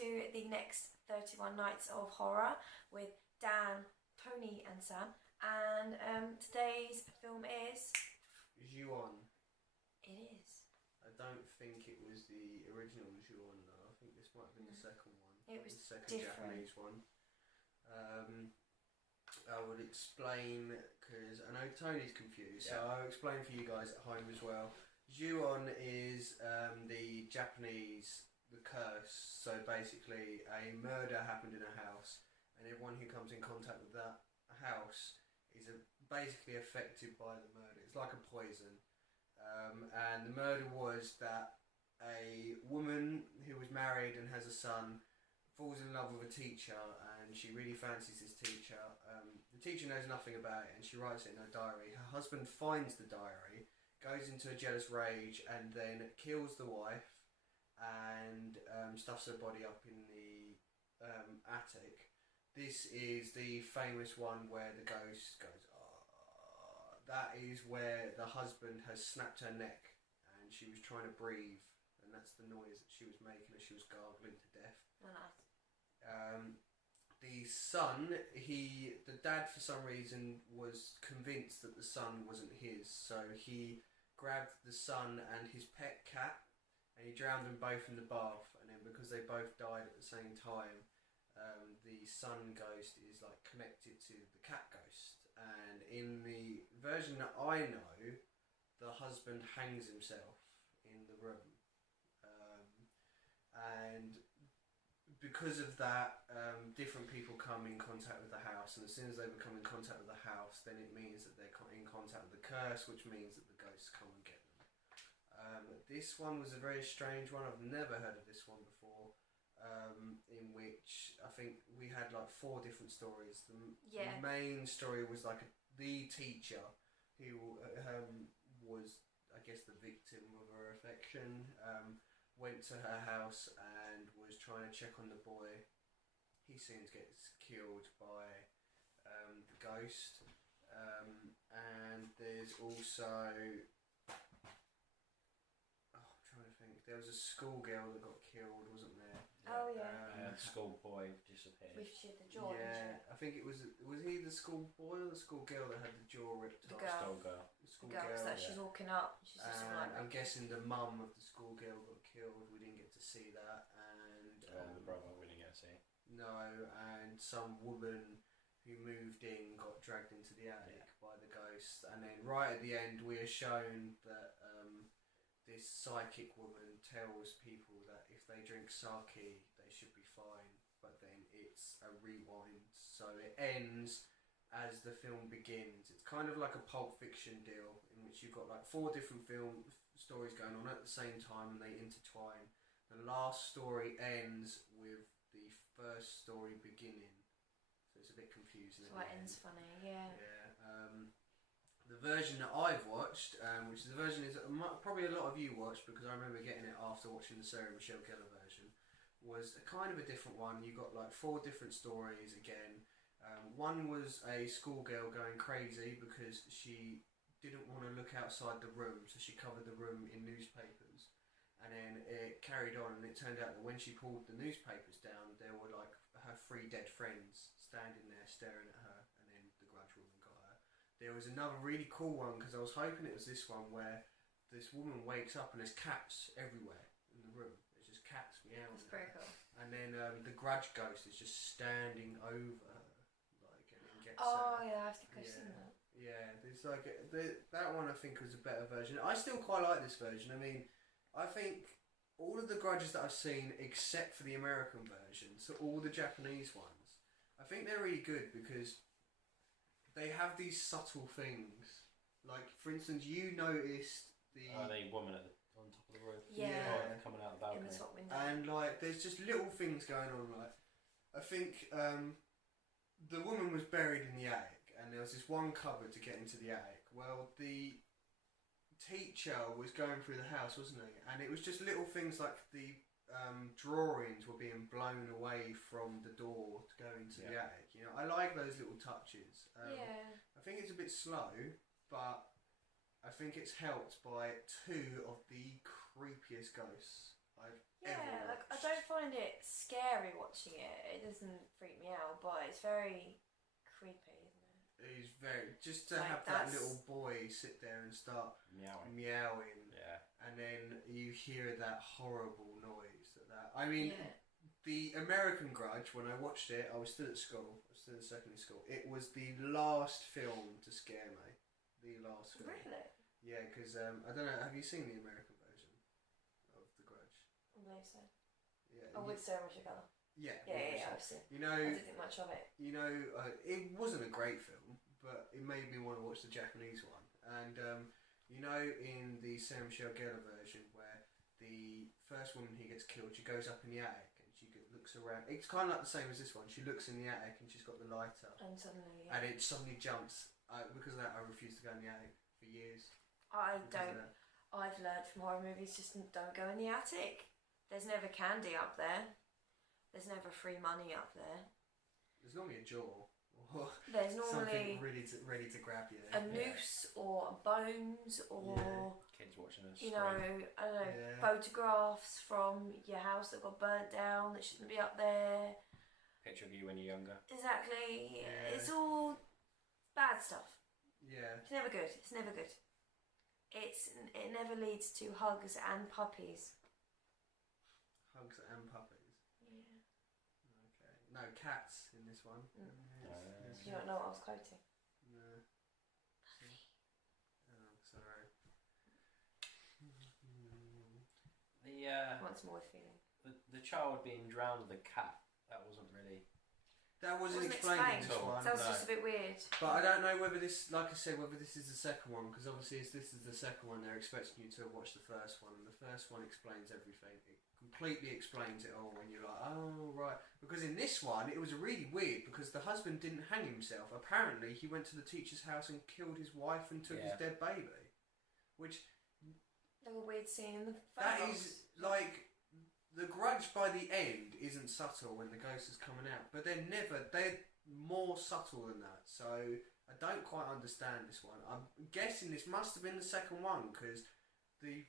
to the next 31 Nights of Horror with Dan, Tony and Sam. And today's film is... Ju-on. It is. I don't think it was the original Ju-on though. I think this might have been the second one. It was the second different. Japanese one. I would explain, because I know Tony's confused, so I'll explain for you guys at home as well. Ju-on is the Japanese, the curse. So basically a murder happened in a house and everyone who comes in contact with that house is basically affected by the murder. It's like a poison. And the murder was that a woman who was married and has a son falls in love with a teacher, and she really fancies this teacher. The teacher knows nothing about it and she writes it in her diary. Her husband finds the diary, goes into a jealous rage and then kills the wife and stuffs her body up in the attic. This is the famous one where the ghost goes, oh. That is where the husband has snapped her neck and she was trying to breathe, and that's the noise that she was making as she was gargling to death. Oh, nice. The son, the dad for some reason was convinced that the son wasn't his, so he grabbed the son and his pet cat and he drowned them both in the bath, and then because they both died at the same time, the son ghost is like connected to the cat ghost. And in the version that I know, the husband hangs himself in the room, and because of that, different people come in contact with the house, and as soon as they become in contact with the house, then it means that they're in contact with the curse, which means that the ghosts come and get them. This one was a very strange one. I've never heard of this one before, in which I think we had like 4 different stories. The main story was like the teacher who was, I guess, the victim of her affection. Went to her house and was trying to check on the boy. He soon gets killed by the ghost. And there's also... I'm trying to think. There was a schoolgirl that got killed, wasn't there? Oh yeah. The schoolboy disappeared. With she had the jaw. Yeah, I think it was he the schoolboy or the schoolgirl that had the jaw ripped off? The girl. Schoolgirl. The schoolgirl. Girl, that she's walking up. She's just like. I'm guessing the mum of the schoolgirl got killed. We didn't get to see that, and the brother we didn't get to see. No, and some woman who moved in got dragged into the attic by the ghost, and then right at the end we are shown that this psychic woman tells people that if they drink sake they should be fine, but then it's a rewind, so it ends as the film begins. It's kind of like a Pulp Fiction deal in which you've got like 4 different stories going on at the same time and they intertwine. The last story ends with the first story beginning, so it's a bit confusing. So it ends funny, yeah. Yeah. The version that I've watched, which is the version is probably a lot of you watched because I remember getting it after watching the Sarah Michelle Gellar version, was kind of a different one. You got like 4 different stories again. One was a schoolgirl going crazy because she didn't want to look outside the room, so she covered the room in newspapers. And then it carried on, and it turned out that when she pulled the newspapers down, there were like her 3 dead friends standing there staring at her, and then the Grudge woman got her. There was another really cool one, because I was hoping it was this one, where this woman wakes up and there's cats everywhere in the room. There's just cats meowing. That's very cool. And then the Grudge ghost is just standing over her, like, and then gets Oh her. yeah, I think I've seen that. Yeah, there's like that one I think was a better version. I still quite like this version. I mean, I think all of the Grudges that I've seen, except for the American version, so all the Japanese ones, I think they're really good because they have these subtle things. Like, for instance, you noticed the woman on top of the roof. Yeah. Coming out the balcony. In the top window. And like, there's just little things going on. Like, I think the woman was buried in the attic, and there was this one cupboard to get into the attic. Well, the teacher was going through the house, wasn't he? And it was just little things like the drawings were being blown away from the door to go into the attic. You know, I like those little touches. Yeah. I think it's a bit slow, but I think it's helped by 2 of the creepiest ghosts I've Yeah, ever like I watched. don't find it scary watching it. It doesn't freak me out, but it's very creepy, isn't it? It's very just to Like, have that that's- little boy sit there and start Meowing. meowing, Yeah. and then you hear that horrible noise. I mean, Yeah. the American Grudge. When I watched it, I was still at school. I was still at secondary school. It was the last film to scare me. The last film. Really? Yeah, because I don't know. Have you seen the American version of the Grudge? I believe so. Yeah. Oh, with Sarah Michelle. yeah. Yeah, I've seen. You know, I didn't think much of it. it wasn't a great film, but it made me want to watch the Japanese one. And in the Sarah Michelle Gellar version, where the first woman who gets killed, she goes up in the attic and she looks around. It's kind of like the same as this one. She looks in the attic and she's got the lighter, And suddenly, and it suddenly jumps. Because of that, I refuse to go in the attic for years. I because of don't. that. I've learned from horror movies just don't go in the attic. There's never candy up there. There's never free money up there. There's normally a jaw or There's normally something ready to grab you. a noose or bones or Kids watching us. I don't know, Yeah. photographs from your house that got burnt down that shouldn't be up there. Picture of you when you're younger. Exactly. Yeah. It's all bad stuff. Yeah. It's never good. It's never good. It never leads to hugs and puppies. Hugs and puppies. Yeah. Okay. No cats in this one. Mm. Yeah. You don't know what I was quoting. No. Oh, sorry. The Once more with feeling. the child being drowned with a cat. That wasn't really. That wasn't Wasn't explained in this explained. one. Sounds No. just a bit weird. But I don't know whether this, like I said, whether this is the second one, because obviously if this is the second one, they're expecting you to watch the first one, and the first one explains everything. It completely explains it all, and you're like, oh, right. Because in this one, it was really weird, because the husband didn't hang himself. Apparently, he went to the teacher's house and killed his wife and took his dead baby. Which, Like a weird scene in the that photos. is, like... The Grudge by the end isn't subtle when the ghost is coming out, but they're more subtle than that. So I don't quite understand this one. I'm guessing this must have been the second one, because the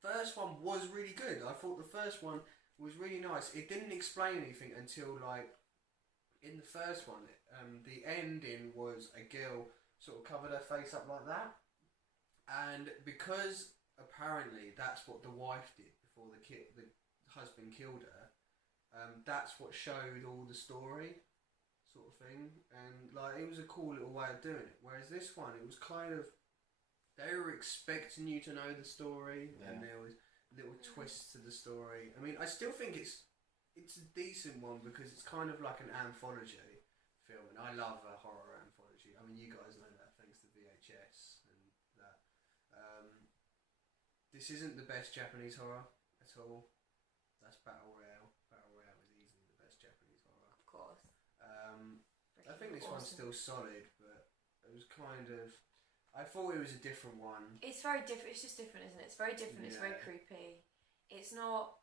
first one was really good. I thought the first one was really nice. It didn't explain anything until like in the first one. The ending was a girl sort of covered her face up like that, and because apparently that's what the wife did before the husband killed her, that's what showed all the story sort of thing, and like it was a cool little way of doing it. Whereas this one, it was kind of, they were expecting you to know the story, and there was little twists to the story. I mean, I still think it's a decent one, because it's kind of like an anthology film, and I love a horror anthology. I mean, you guys know that thanks to VHS and that. This isn't the best Japanese horror at all. That's Battle Royale. Battle Royale is easily the best Japanese horror. Of course. I think this one's still solid, but it was kind of... I thought it was a different one. It's very different. It's just different, isn't it? It's very different. It's very Yeah. creepy. It's not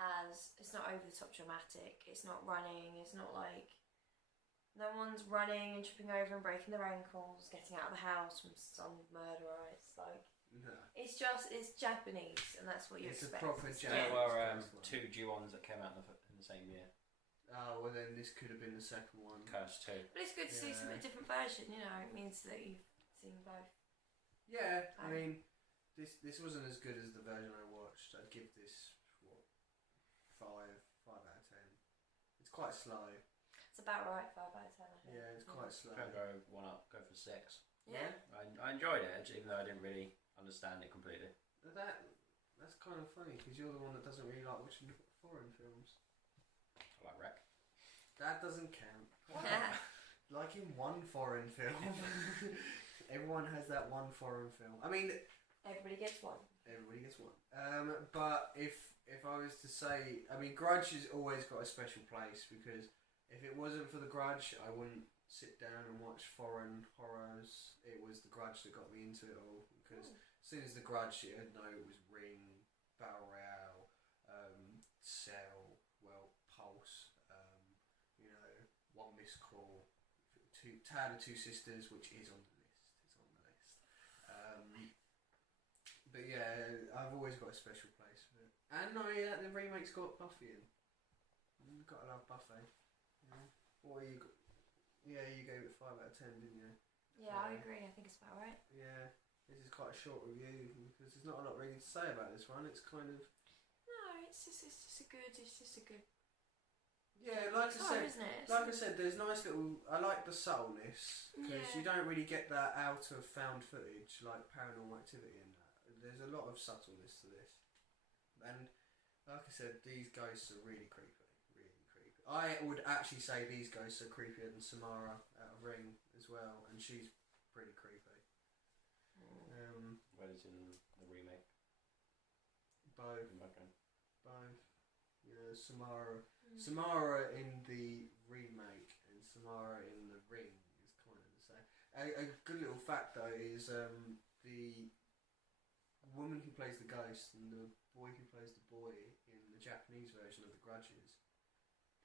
over the top dramatic. It's not running. It's not like no one's running and tripping over and breaking their ankles, getting out of the house from some murderer. It's like No. it's Japanese, and that's what you It's a expect. proper It's There Japanese were first one. two Ju-ons that came out in the same year. Oh, well then this could have been the second one. Curse 2. But it's good to see Yeah. a different version. You know, it means that you've seen both. Yeah, I mean, this wasn't as good as the version I watched. I'd give this, five out of 10. It's quite slow. It's about right. 5 out of 10. I think. Yeah, it's quite slow. Don't go one up, go for 6. Yeah. I enjoyed it, even though I didn't really understand it completely. That's kind of funny, because you're the one that doesn't really like watching foreign films. I like Wreck. That doesn't count. Liking one foreign film. Everyone has that one foreign film. I mean, Everybody gets one. everybody gets one. But if I was to say, I mean, Grudge has always got a special place, because if it wasn't for the Grudge, I wouldn't sit down and watch foreign horrors. It was the Grudge that got me into it all, because as soon as the Grudge, it was Ring, Battle Royale, Cell, Pulse, One Missed Call, Tale of Two Sisters, which is on the list. But yeah, I've always got a special place for it. And no, yeah, the remake's got Buffy in. You've got to love Buffy. Yeah. What you got? Yeah, you gave it 5 out of 10, didn't you? Yeah, I agree. I think it's about right. Yeah, this is quite a short review because there's not a lot really to say about this one. It's kind of it's just a good. Yeah, like I said, isn't it? like I said, there's nice little. I like the subtleness because you don't really get that out of found footage like Paranormal Activity in that. There's a lot of subtleness to this, and like I said, these ghosts are really creepy, really creepy. I would actually say these ghosts are creepier than Samara out of Ring as well, and she's pretty creepy. Where is in the remake? Both. Okay. Both. Yeah, Samara in the remake and Samara in the Ring is kind of the same. A good little fact though is the woman who plays the ghost and the boy who plays the boy in the Japanese version of the Grudges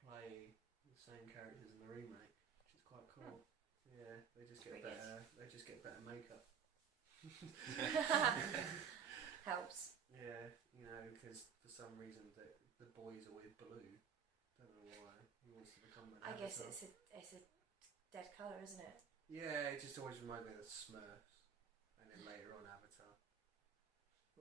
play the same characters in the remake, which is quite cool. Yeah, they just get better. They just get better makeup. Helps. Yeah, you know, because for some reason the boy's always blue. Don't know why. He wants to become an I Avatar. guess it's a dead colour, isn't it? Yeah, it just always reminds me of the Smurfs, and then later on Avatar.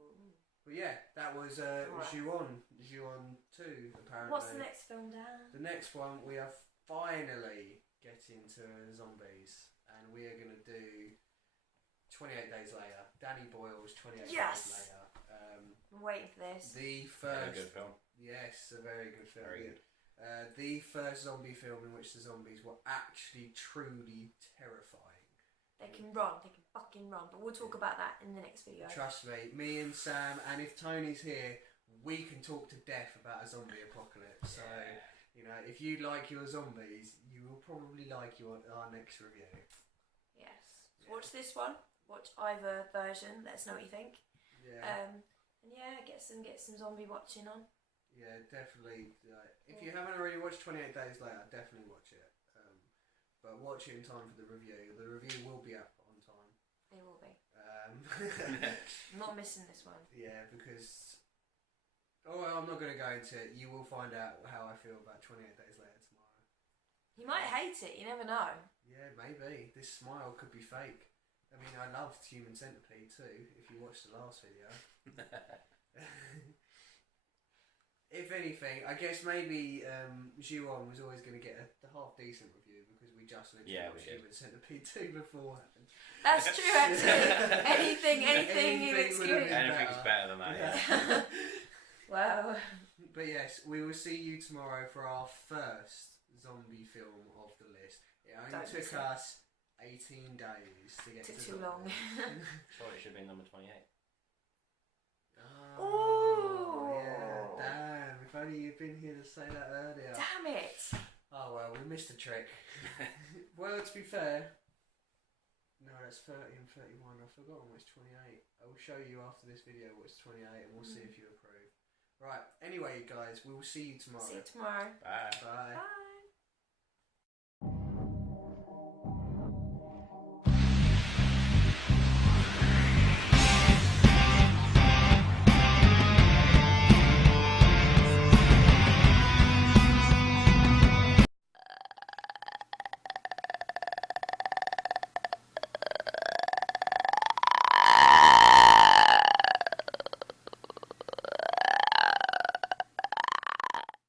Ooh. But yeah, that was Ju-on 2 apparently. What's the next film, Dan? The next one we are finally getting to zombies, and we are going to do 28 Days Later. Danny Boyle's 28 Days Later. I'm waiting for this. The first. Very good film. Yes, a very good film. Very good. The first zombie film in which the zombies were actually truly terrifying. They can run. They can fucking run. But we'll talk about that in the next video. Trust me and Sam, and if Tony's here, we can talk to death about a zombie apocalypse. So, you know, if you like your zombies, you will probably like our next review. Yes. So watch this one. Watch either version. Let us know what you think. Yeah. And yeah, get some zombie watching on. Yeah, definitely. If you haven't already watched 28 Days Later, definitely watch it. But watch it in time for the review. The review will be up on time. It will be. I'm not missing this one. Yeah, because... Oh, well, I'm not going to go into it. You will find out how I feel about 28 Days Later tomorrow. You might hate it. You never know. Yeah, maybe. This smile could be fake. I mean, I loved Human Centipede II, if you watched the last video. If anything, I guess maybe Ju-on was always going to get a half-decent review because we just literally watched Human Centipede II beforehand. That's true, actually. anything Anything's better than that, yeah. Wow. But yes, we will see you tomorrow for our first zombie film of the list. It only took us 18 days to get to too long. Sure, it should be number 28. Oh, yeah, damn. If only you'd been here to say that earlier. Damn it. Oh, well, we missed a trick. Well, to be fair, no, that's 30 and 31. I've forgotten what's 28. I will show you after this video what's 28 and we'll see if you approve. Right, anyway, guys, we will see you tomorrow. See you tomorrow. Bye. Bye. Bye.